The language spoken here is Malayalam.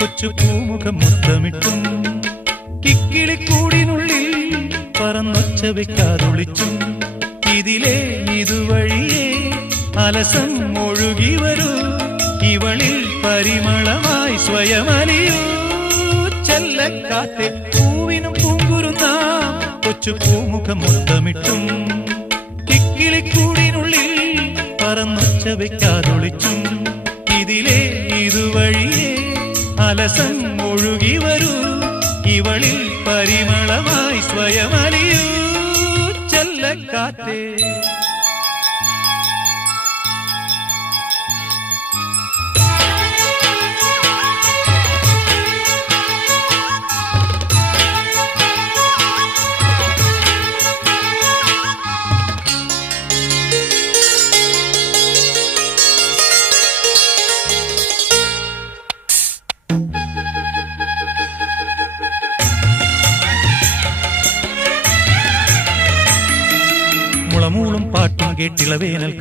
കൊച്ചു പൂമുഖം മുത്തമിട്ടും കിക്കിളിക്കൂടിനുള്ളിൽ പറന്നൊച്ച വെക്കാതൊളിച്ചും ഇതിലേ ഇതുവഴിയേ അലസം ഒഴുകി വരൂ ഇവളിൽ പരിമളമായി സ്വയമലിയൂ ചെല്ലക്കാറ്റെ പൂവിനും പൂങ്കുരുന്ന കൊച്ചു പൂമുഖം മുത്തമിട്ടും കിക്കിളിക്കൂടിനുള്ളിൽ പറന്നൊച്ച വെക്കാതൊളിച്ചും ഇതിലേ ഇതുവഴിയേ അലസം ഒഴുകി വരൂ ഇവളിൽ പരിമളമായി സ്വയമലിയൂ ചെല്ലക്കാറ്റേ മുളമൂളും പാട്ടും കേട്ടിളവേനൽ